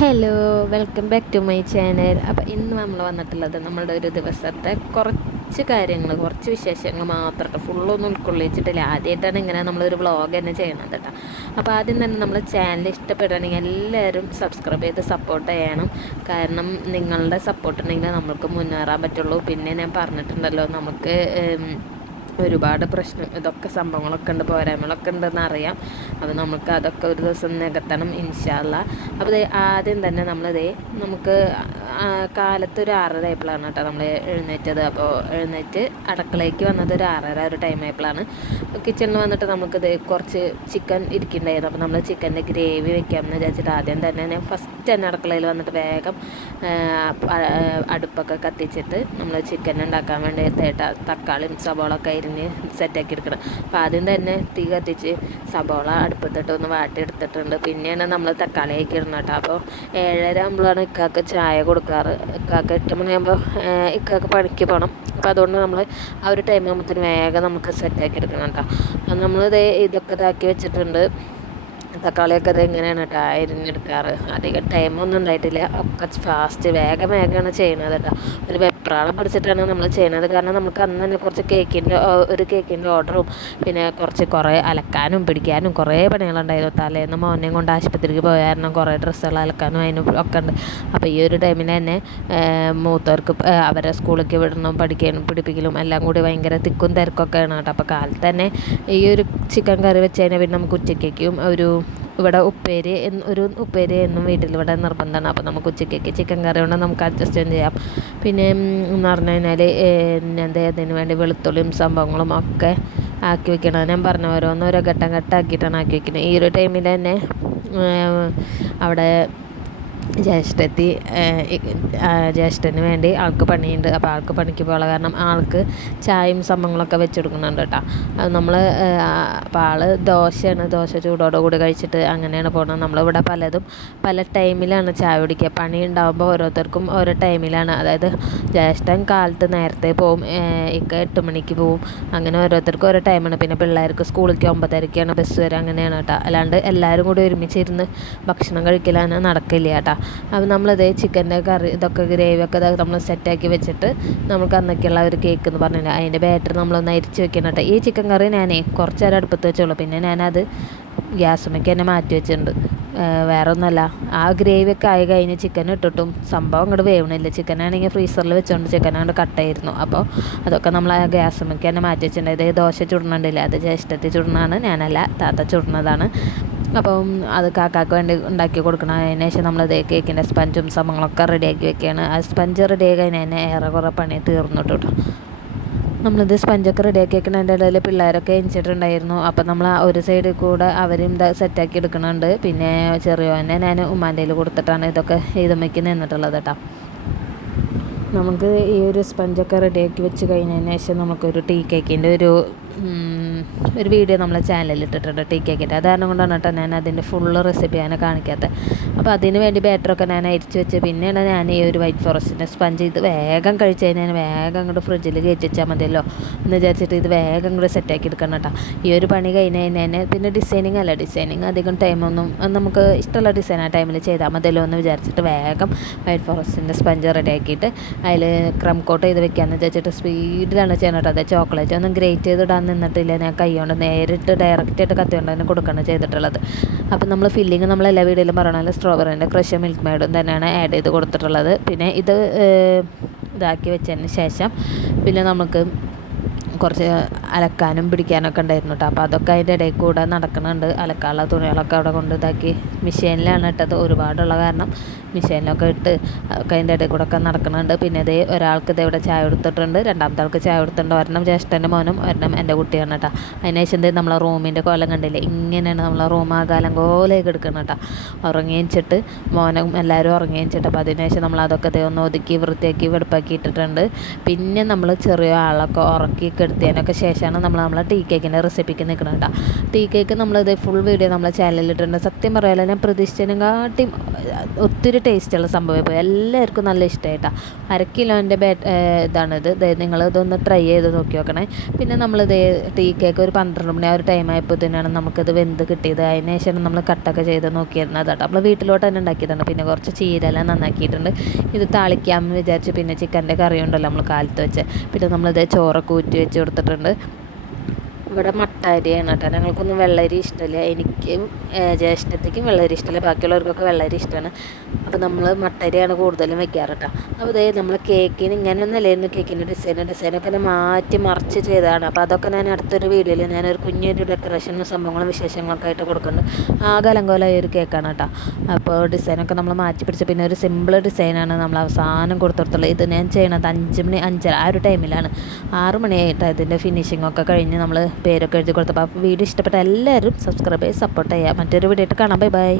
Hello welcome back to my channel അപ്പോൾ ഇന്ന് നമ്മൾ വന്നിട്ടുള്ളത് നമ്മളുടെ ഒരു ദിവസത്തെ കുറച്ച് കാര്യങ്ങൾ കുറച്ച് വിശേഷങ്ങൾ മാത്രം ഫുള്ളൊന്നും ഉൾക്കൊള്ളിച്ചിട്ടില്ല. ആദ്യമായിട്ടാണ് ഇങ്ങനെ നമ്മളൊരു വ്ളോഗ് തന്നെ ചെയ്യണത് കേട്ടോ അപ്പോൾ ആദ്യം തന്നെ നമ്മൾ ചാനൽ ഇഷ്ടപ്പെടുകയാണെങ്കിൽ എല്ലാവരും സബ്സ്ക്രൈബ് ചെയ്ത് സപ്പോർട്ട് ചെയ്യണം. കാരണം നിങ്ങളുടെ സപ്പോർട്ട് ഉണ്ടെങ്കിൽ നമുക്ക് മുന്നേറാൻ പറ്റുള്ളൂ. പിന്നെ ഞാൻ പറഞ്ഞിട്ടുണ്ടല്ലോ നമുക്ക് ഒരുപാട് പ്രശ്നം ഇതൊക്കെ സംഭവങ്ങളൊക്കെ ഉണ്ട് പോരായ്മകളൊക്കെ ഉണ്ടെന്ന് അറിയാം. അത് നമുക്ക് അതൊക്കെ ഒരു ദിവസം നികത്തണം ഇൻഷാല്ല അപ്പോൾ ആദ്യം തന്നെ നമ്മളിതേ നമുക്ക് കാലത്ത് ഒരു ആറര ആയപ്പോഴാണ് കേട്ടോ നമ്മൾ എഴുന്നേറ്റത്. അപ്പോൾ എഴുന്നേറ്റ് അടുക്കളയ്ക്ക് വന്നത് ഒരു ആറര ഒരു ടൈം ആയപ്പോഴാണ് കിച്ചണിൽ വന്നിട്ട് നമുക്കിത് കുറച്ച് ചിക്കൻ ഇരിക്കുന്നുണ്ടായിരുന്നു അപ്പോൾ നമ്മൾ ചിക്കന്റെ ഗ്രേവി വെക്കാമെന്ന് വിചാരിച്ചിട്ട് ആദ്യം തന്നെ ഞാൻ ഫസ്റ്റ് തന്നെ അടുക്കളയിൽ വന്നിട്ട് വേഗം അടുപ്പൊക്കെ കത്തിച്ചിട്ട് നമ്മൾ ചിക്കൻ ഉണ്ടാക്കാൻ വേണ്ടി തേട്ട തക്കാളിയും സബോളൊക്കെ അരിഞ്ഞ് സെറ്റാക്കി എടുക്കണം. അപ്പോൾ ആദ്യം തന്നെ തീ കത്തിച്ച് സബോള അടുപ്പത്തിട്ട് ഒന്ന് വാട്ടിയെടുത്തിട്ടുണ്ട്. പിന്നെയാണ് നമ്മൾ തക്കാളി ആക്കി ഇടുന്നത് കേട്ടോ. അപ്പോൾ ഏഴര ആകുമ്പോഴാണ് ഇക്കാക്ക് ചായ കൊടുക്കാറ് ഇക്കാക്ക് എട്ട് മണിയാകുമ്പോൾ ഇക്കാക്ക് പണിക്ക് പോകണം അപ്പോൾ അതുകൊണ്ട് നമ്മൾ ആ ഒരു ടൈം ആകുമ്പോഴത്തേന് വേഗം നമുക്ക് സെറ്റാക്കി എടുക്കണം കേട്ടോ അപ്പം നമ്മളിത് ഇതൊക്കെ ഇതാക്കി വെച്ചിട്ടുണ്ട്. തക്കാളിയൊക്കെ അത് എങ്ങനെയാണ് കേട്ടോ അരിഞ്ഞെടുക്കാറ് അധികം ടൈമൊന്നും ഉണ്ടായിട്ടില്ല. ഒക്കെ ഫാസ്റ്റ് വേഗം വേഗമാണ് ചെയ്യണത് കേട്ടോ ഒരു വെപ്രാളം പിടിച്ചിട്ടാണ് നമ്മൾ ചെയ്യണത്. കാരണം നമുക്ക് അന്ന് തന്നെ കുറച്ച് കേക്കിന്റെ ഒരു കേക്കിന്റെ ഓർഡറും പിന്നെ കുറച്ച് കുറേ അലക്കാനും പിടിക്കാനും കുറേ പണികളുണ്ടായിരുന്നു. തലേന്ന് മോനെയും കൊണ്ട് ആശുപത്രിക്ക് പോയായിരുന്നു കുറേ ഡ്രസ്സുകൾ അലക്കാനും അതിനും ഒക്കെ ഉണ്ട്. അപ്പോൾ ഈ ഒരു ടൈമിൽ തന്നെ മൂത്തവർക്ക് അവരെ സ്കൂളിലേക്ക് വിടണം പഠിക്കാനും പിടിപ്പിക്കലും എല്ലാം കൂടി ഭയങ്കര തിക്കും തിരക്കൊക്കെയാണ് കേട്ടോ അപ്പോൾ കാലത്ത് തന്നെ ഈ ഒരു ചിക്കൻ കറി വെച്ച് കഴിഞ്ഞാൽ പിന്നെ നമുക്ക് ഉച്ചയ്ക്കും ഒരു ഇവിടെ ഉപ്പേരി ഒരു ഉപ്പേരി എന്നും വീട്ടിൽ ഇവിടെ നിർബന്ധമാണ്. അപ്പോൾ നമുക്ക് ഉച്ചയ്ക്കൊക്കെ ചിക്കൻ കറി കൊണ്ട് നമുക്ക് അഡ്ജസ്റ്റ് ചെയ്യാം. പിന്നെ എന്ന് പറഞ്ഞു കഴിഞ്ഞാൽ എന്താ അതിന് വേണ്ടി വെളുത്തുള്ളിയും സംഭവങ്ങളും ഒക്കെ ആക്കി വെക്കണം. ഞാൻ പറഞ്ഞ ഓരോന്ന് ഓരോ ഘട്ടം ഘട്ടമാക്കിയിട്ടാണ് ആക്കി വെക്കുന്നത്. ഈ ഒരു ടൈമിൽ തന്നെ അവിടെ ജ്യേഷ്ഠത്തി ജ്യേഷ്ഠന് വേണ്ടി ആൾക്ക് പണിയുണ്ട്. അപ്പോൾ ആൾക്ക് പണിക്ക് പോകാനുള്ള കാരണം ആൾക്ക് ചായയും സംഭവങ്ങളൊക്കെ വെച്ചെടുക്കുന്നുണ്ട് കേട്ടോ. അത് നമ്മൾ അപ്പോൾ ആൾ ദോശയാണ്. ദോശ ചൂടോടെ കൂടി കഴിച്ചിട്ട് അങ്ങനെയാണ് പോകുന്നത്. നമ്മളിവിടെ പലതും പല ടൈമിലാണ് ചായ കുടിക്കുക. പണി ഉണ്ടാകുമ്പോൾ ഓരോരുത്തർക്കും ഓരോ ടൈമിലാണ്. അതായത് ജ്യേഷ്ഠൻ കാലത്ത് നേരത്തെ പോവും ഇക്ക എട്ട് മണിക്ക് പോവും. അങ്ങനെ ഓരോരുത്തർക്കും ഓരോ ടൈമാണ്. പിന്നെ പിള്ളേർക്ക് സ്കൂളിലേക്ക് ഒമ്പതരക്കാണ് ബസ് വരെ അങ്ങനെയാണ് കേട്ടോ. അല്ലാണ്ട് എല്ലാവരും കൂടി ഒരുമിച്ചിരുന്ന് ഭക്ഷണം കഴിക്കലാണ് നടക്കില്ല കേട്ടോ. അപ്പോൾ നമ്മളതേ ചിക്കന്റെ കറി ഇതൊക്കെ ഗ്രേവി ഒക്കെ നമ്മൾ സെറ്റാക്കി വെച്ചിട്ട് നമുക്ക് അന്നൊക്കെയുള്ള ഒരു കേക്ക് എന്ന് പറഞ്ഞാൽ അതിന്റെ ബാറ്റർ നമ്മളൊന്ന് അരിച്ച് വെക്കണം കേട്ടോ ഈ ചിക്കൻ കറി ഞാനേ കുറച്ച് നേരം അടുപ്പത്ത് വെച്ചോളൂ പിന്നെ ഞാനത് ഗ്യാസുമൊക്കെ തന്നെ മാറ്റി വെച്ചിട്ടുണ്ട്. വേറെ ഒന്നുമല്ല ആ ഗ്രേവി ഒക്കെ ആയി കഴിഞ്ഞ് ചിക്കൻ ഇട്ടിട്ടും സംഭവം അങ്ങോട്ട് വേവണില്ല. ചിക്കൻ ആണെങ്കിൽ ഫ്രീസറിൽ വെച്ചുകൊണ്ട് ചിക്കൻ അങ്ങോട്ട് കട്ടായിരുന്നു. അപ്പോൾ അതൊക്കെ നമ്മൾ ആ ഗ്യാസുമൊക്കെ തന്നെ മാറ്റി വെച്ചിട്ടുണ്ട്. ഇത് ദോശ ചുടണുണ്ടില്ല? അത് ജ്യേഷ്ഠത്തിൽ ചുടണതാണ് ഞാനല്ല താത്ത ചുടുന്നതാണ് അപ്പം അത് കാക്കാക്ക് വേണ്ടി ഉണ്ടാക്കി കൊടുക്കണം. അതിന് ശേഷം നമ്മൾ ഇതേ കേക്കിന്റെ സ്പഞ്ചും സംഭവങ്ങളൊക്കെ റെഡിയാക്കി വെക്കുകയാണ് ആ സ്പഞ്ച് റെഡിയാക്കി കഴിഞ്ഞാൽ തന്നെ ഏറെ കുറേ പണി തീർന്നിട്ട് കേട്ടോ നമ്മളിത് സ്പഞ്ചൊക്കെ റെഡിയാക്കി വെക്കണതിന്റെ ഇടയിൽ പിള്ളേരൊക്കെ എണിച്ചിട്ടുണ്ടായിരുന്നു. അപ്പം നമ്മൾ ഒരു സൈഡിൽ കൂടെ അവരും ഇത് സെറ്റാക്കി എടുക്കുന്നുണ്ട് പിന്നെ ചെറിയോനെ ഞാൻ ഉമ്മാന്റെ കൊടുത്തിട്ടാണ് ഇതൊക്കെ ഇതുമ്മയ്ക്ക് നിന്നിട്ടുള്ളത് കേട്ടോ നമുക്ക് ഈ ഒരു സ്പഞ്ചൊക്കെ റെഡിയാക്കി വെച്ച് കഴിഞ്ഞതിന് ശേഷം നമുക്കൊരു ടീ കേക്കിന്റെ ഒരു ഒരു വീഡിയോ നമ്മളെ ചാനലിൽ ഇട്ടിട്ടുണ്ട് ടീ കേക്കിന്റെ അത് കാരണം കൊണ്ടാണ് കേട്ടോ ഞാൻ അതിന്റെ ഫുള്ള് റെസിപ്പി ഞാൻ കാണിക്കാത്തത് അപ്പോൾ അതിന് വേണ്ടി ബാറ്ററൊക്കെ ഞാൻ അരിച്ച് വെച്ച് പിന്നെയാണ് ഞാൻ ഈ ഒരു വൈറ്റ് ഫോറസ്റ്റിന്റെ സ്പഞ്ച് ഇത് വേഗം കഴിച്ച് കഴിഞ്ഞാൽ വേഗം അങ്ങോട്ട് ഫ്രിഡ്ജിൽ കയറ്റി വെച്ചാൽ മതിയല്ലോ. എന്ന് വിചാരിച്ചിട്ട് ഇത് വേഗം കൂടെ സെറ്റാക്കി എടുക്കണം കേട്ടോ. ഈ ഒരു പണി കഴിഞ്ഞ് കഴിഞ്ഞാൽ പിന്നെ ഡിസൈനിങ് അല്ല. ഡിസൈനിങ് അധികം ടൈമൊന്നും നമുക്ക് ഇഷ്ടമുള്ള ഡിസൈൻ ആ ടൈമിൽ ചെയ്താൽ മതിയല്ലോ എന്ന് വിചാരിച്ചിട്ട് വേഗം വൈറ്റ് ഫോറസ്റ്റിന്റെ സ്പഞ്ച് റെഡി ആക്കിയിട്ട് അതിൽ ക്രം കോട്ട് ചെയ്ത് വെക്കാമെന്ന് വിചാരിച്ചിട്ട് സ്പീഡിലാണ് ചെയ്യണം കേട്ടോ. അത് ചോക്ലേറ്റ് ഒന്നും ഗ്രേറ്റ് ചെയ്തിടാൻ നിന്നിട്ടില്ല. ഞാൻ കൈ കൊണ്ട് നേരിട്ട് ഡയറക്റ്റായിട്ട് കത്തി കൊണ്ട് തന്നെ കൊടുക്കുകയാണ് ചെയ്തിട്ടുള്ളത്. അപ്പം നമ്മൾ ഫില്ലിങ് നമ്മൾ എല്ലാ വീഡിയോയിലും പറയണല്ലോ സ്ട്രോബെറിന്റെ ക്രഷ് മിൽക്ക് മേഡും തന്നെയാണ് ആഡ് ചെയ്ത് കൊടുത്തിട്ടുള്ളത്. പിന്നെ ഇത് ഇതാക്കി വെച്ചതിന് ശേഷം പിന്നെ നമുക്ക് കുറച്ച് അലക്കാനും പിടിക്കാനൊക്കെ ഉണ്ടായിരുന്നു കേട്ടോ അപ്പോൾ അതൊക്കെ അതിന്റെ ഇടയിൽ കൂടെ നടക്കുന്നുണ്ട് അലക്കാനുള്ള തുണികളൊക്കെ അവിടെ കൊണ്ട് ഇതാക്കി മെഷീനിലാണ് ഇട്ടത്. ഒരുപാടുള്ള കാരണം മെഷീനിലൊക്കെ ഇട്ട് ഒക്കെ അതിന്റെ ഇടയിൽ കൂടെ ഒക്കെ നടക്കുന്നുണ്ട് പിന്നെ ഇതേ ഒരാൾക്ക് ഇത് ഇവിടെ ചായ കൊടുത്തിട്ടുണ്ട്. രണ്ടാമത്തെ ആൾക്ക് ചായ കൊടുത്തിട്ടുണ്ട്. ഒരെണ്ണം ജ്യേഷ്ഠന്റെ മോനും ഒരെണ്ണം എന്റെ കുട്ടിയാണ് കേട്ടോ അതിന് ശേഷം ഇത് നമ്മളെ റൂമിന്റെ കോലം കണ്ടില്ലേ? ഇങ്ങനെയാണ് നമ്മളെ റൂം ആ കാലം കോലേക്ക് എടുക്കണം കേട്ടോ ഉറങ്ങിയിച്ചിട്ട് മോനും എല്ലാവരും ഉറങ്ങിയിച്ചിട്ട് അപ്പോൾ അതിനുശേഷം നമ്മൾ അതൊക്കെ ഇതേ ഒന്ന് ഒതുക്കി വൃത്തിയാക്കി വെടുപ്പാക്കി ഇട്ടിട്ടുണ്ട്. പിന്നെ നമ്മൾ ചെറിയ ആളൊക്കെ ഉറക്കി കെടുത്തിയതിനൊക്കെ ശേഷം ശേഷമാണ് നമ്മൾ നമ്മളെ ടീ കേക്കിന്റെ റെസിപ്പിക്ക് നിൽക്കുന്നത് കേട്ടോ. ടീ കേക്ക് നമ്മളിത് ഫുൾ വീഡിയോ നമ്മളെ ചാനലിലിട്ടുണ്ട് സത്യം പറയാലോ ഞാൻ പ്രതീക്ഷിച്ചതിനെക്കാട്ടിയും ഒത്തിരി ടേസ്റ്റുള്ള സംഭവം ഇപ്പോൾ എല്ലാവർക്കും നല്ല ഇഷ്ടമായിട്ടാ അര കിലോന്റെ ബേ ഇതാണിത്. നിങ്ങൾ ഇതൊന്ന് ട്രൈ ചെയ്ത് നോക്കി നോക്കണേ. പിന്നെ നമ്മളിത് ടീ കേക്ക് ഒരു പന്ത്രണ്ട് മണി ആ ഒരു ടൈം ആയപ്പോൾ തന്നെയാണ് നമുക്കിത് വെന്ത് കിട്ടിയത്. അതിന് ശേഷം നമ്മൾ കട്ടൊക്കെ ചെയ്ത് നോക്കിയിരുന്നത് കേട്ടോ. നമ്മൾ വീട്ടിലോട്ട് തന്നെ ഉണ്ടാക്കിയതാണ്. പിന്നെ കുറച്ച് ചീരെല്ലാം നന്നാക്കിയിട്ടുണ്ട്. ഇത് താളിക്കാമെന്ന് വിചാരിച്ച് പിന്നെ ചിക്കന്റെ കറി ഉണ്ടല്ലോ നമ്മൾ കാലത്ത് വെച്ച്. പിന്നെ നമ്മളിത് ചോറൊക്കെ ഊറ്റി വെച്ച് കൊടുത്തിട്ടുണ്ട്. ഇവിടെ മട്ട അരിയാണ് കേട്ടോ. ഞങ്ങൾക്കൊന്നും വെള്ളരി ഇഷ്ടമില്ല. എനിക്കും ജ്യേഷ്ഠത്തേക്കും വെള്ളരി ഇഷ്ടമില്ല. ബാക്കിയുള്ളവർക്കൊക്കെ വെള്ളരി ഇഷ്ടമാണ്. അപ്പോൾ നമ്മൾ മട്ടരിയാണ് കൂടുതലും വെക്കാറ് കേട്ടോ. അപ്പോൾ ഇതേ നമ്മൾ കേക്കിന് ഇങ്ങനെയൊന്നും അല്ലായിരുന്നു കേക്കിന്റെ ഡിസൈൻ ഡിസൈനൊക്കെ ഞാൻ മാറ്റി മറിച്ച് ചെയ്തതാണ്. അപ്പോൾ അതൊക്കെ ഞാൻ അടുത്തൊരു വീഡിയോയിൽ ഞാനൊരു കുഞ്ഞൊരു ഡെക്കറേഷനും സംഭവങ്ങളും വിശേഷങ്ങളൊക്കെ ആയിട്ട് കൊടുക്കുന്നുണ്ട്. ആകെ അലങ്കോലമായ ഒരു കേക്കാണ് കേട്ടോ. അപ്പോൾ ഡിസൈനൊക്കെ നമ്മൾ മാറ്റി പിടിച്ച് പിന്നെ ഒരു സിമ്പിൾ ഡിസൈനാണ് നമ്മൾ അവസാനം കൊടുത്തിടത്തുള്ളത്. ഇത് ഞാൻ ചെയ്യണത് അഞ്ച് മണി അഞ്ചര ആ ഒരു ടൈമിലാണ്. ആറ് മണിയായിട്ട് ഇതിന്റെ ഫിനിഷിംഗ് ഒക്കെ കഴിഞ്ഞ് നമ്മൾ പേരൊക്കെ എഴുതി കൊടുത്തപ്പോൾ വീഡിയോ ഇഷ്ടപ്പെട്ട എല്ലാവരും സബ്സ്ക്രൈബ് ചെയ്ത് സപ്പോർട്ട് ചെയ്യുക. മറ്റൊരു വീഡിയോ ആയിട്ട് കാണാം. Bye bye